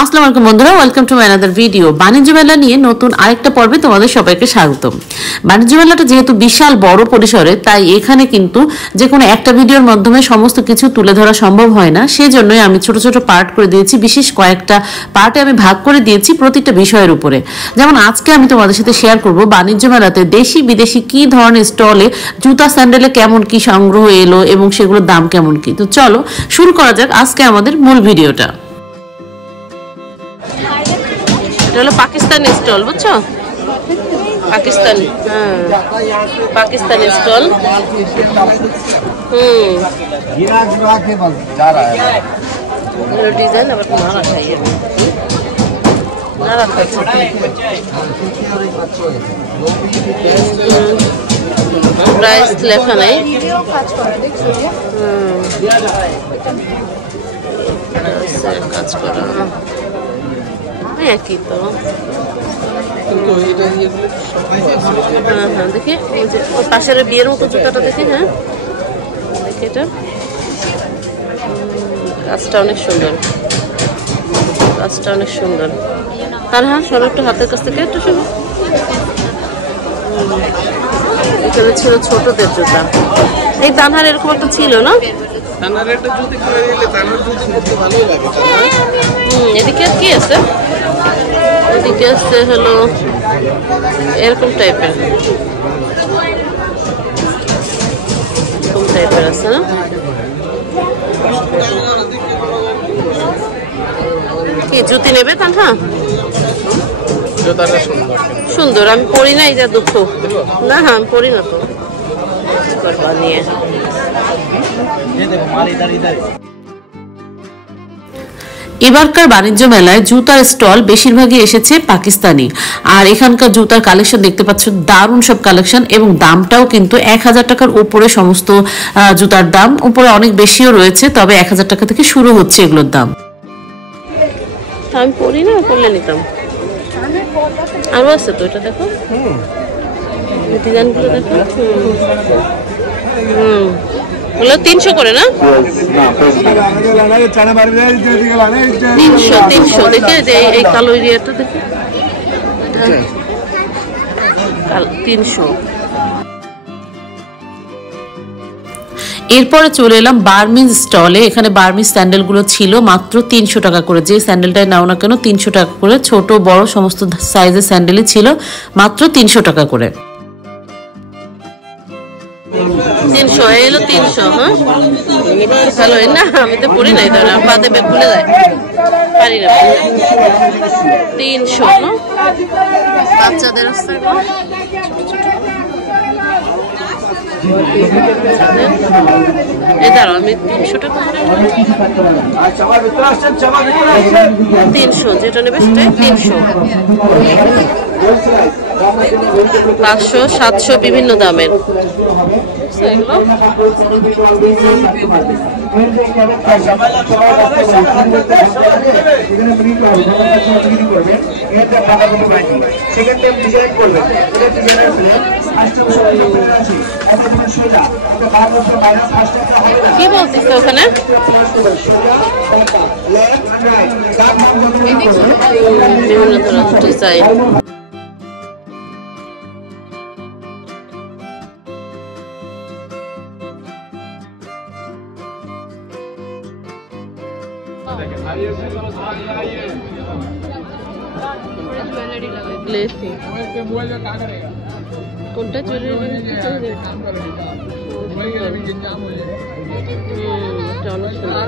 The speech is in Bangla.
আসসালামু আলাইকুম বন্ধুরা, welcome to my another video. বাণিজ্য মেলা নিয়ে নতুন আরেকটা পর্বে তোমাদের সবাইকে স্বাগতম। বাণিজ্য মেলাটা যেহেতু বিশাল বড় পরিসরে, তাই এখানে কিন্তু যে কোনো একটা ভিডিওর মাধ্যমে সমস্ত কিছু তুলে ধরা সম্ভব হয় না। সেজন্যই আমি ছোট ছোট পার্ট করে দিয়েছি, বিশেষ কয়েকটা পার্টে আমি ভাগ করে দিয়েছি প্রত্যেকটা বিষয়ের উপরে। যেমন আজকে আমি তোমাদের সাথে শেয়ার করব বাণিজ্য মেলাতে দেশি বিদেশি কি ধরনের স্টলে জুতা স্যান্ডেলে কেমন কি সংগ্রহ এলো এবং সেগুলোর দাম কেমন কি। তো চলো শুরু করা যাক আজকে আমাদের মূল ভিডিওটা। এটা হলো পাকিস্তানি স্টল, বুঝছো? পাকিস্তানি, পাকিস্তানি স্টল। ডিজাইন আবার নাড়া খাইয়ে নাড়া খাচ্ছে। প্রাইস লেখা নাই। কাজ করা একই তো। হ্যাঁ দেখি পাশের বিয়ের মতো জুতাটা দেখি। হ্যাঁ দেখি, এটা কাজটা অনেক সুন্দর, কাজটা অনেক সুন্দর। আর হ্যাঁ সব একটু হাতের কাছ থেকে একটু সব। এখানে ছিল ছোটদের জুতা। এই তানহার এরকম একটা ছিল না? এদিকে আর কি আছে? এদিকে আছে হলো এরকম টাইপের, এরকম টাইপের আছে না? কি জুতি নেবে তানহা? সুন্দর, আমি পড়ি না, এটা দুঃখ না। হ্যাঁ আমি পড়ি না তো নিয়ে। এবারকার বাণিজ্য মেলায় জুতার স্টল বেশিরভাগই এসেছে পাকিস্তানি। আর এখানকার জুতার কালেকশন দেখতে পাচ্ছ, দারুণ সব কালেকশন, এবং দামটাও কিন্তু 1000 টাকার উপরে সমস্ত জুতার দাম। উপরে অনেক বেশিও রয়েছে, তবে 1000 টাকা থেকে শুরু হচ্ছে এগুলোর দাম। আমি পড়ি না, পড়লে নিতাম। আরো আছে তো, এটা দেখো ডিজাইনগুলো দেখো। হলো 300 করে না? 300 দেখে যে এই কালো এরিয়াটা দেখে 300। এরপরে চলে এলাম বার্মিজ স্টলে। এখানে বার্মিজ স্যান্ডেলগুলো ছিল মাত্র 300 টাকা করে। যে স্যান্ডেলটাই নাও না কেন 300 টাকা করে। ছোট বড় সমস্ত সাইজের স্যান্ডেলই ছিল মাত্র 300 টাকা করে। 300 এলো 300। হ্যাঁ ভালো না, আমি তো পড়ি নাই, ধর পাতে বেগ ভুলে যায়, পারি না। 300 না বাচ্চাদের রাস্তায়। এই দাঁড়াও, আমি 300 টাকা 300 যেটা নেবে সেটাই 300। 500 700 বিভিন্ন দামের। কি বলছিস ওখানে? বিভিন্ন ধরনের ডিজাইন। কোনটা জুয়েলারি? অনেক সুন্দর।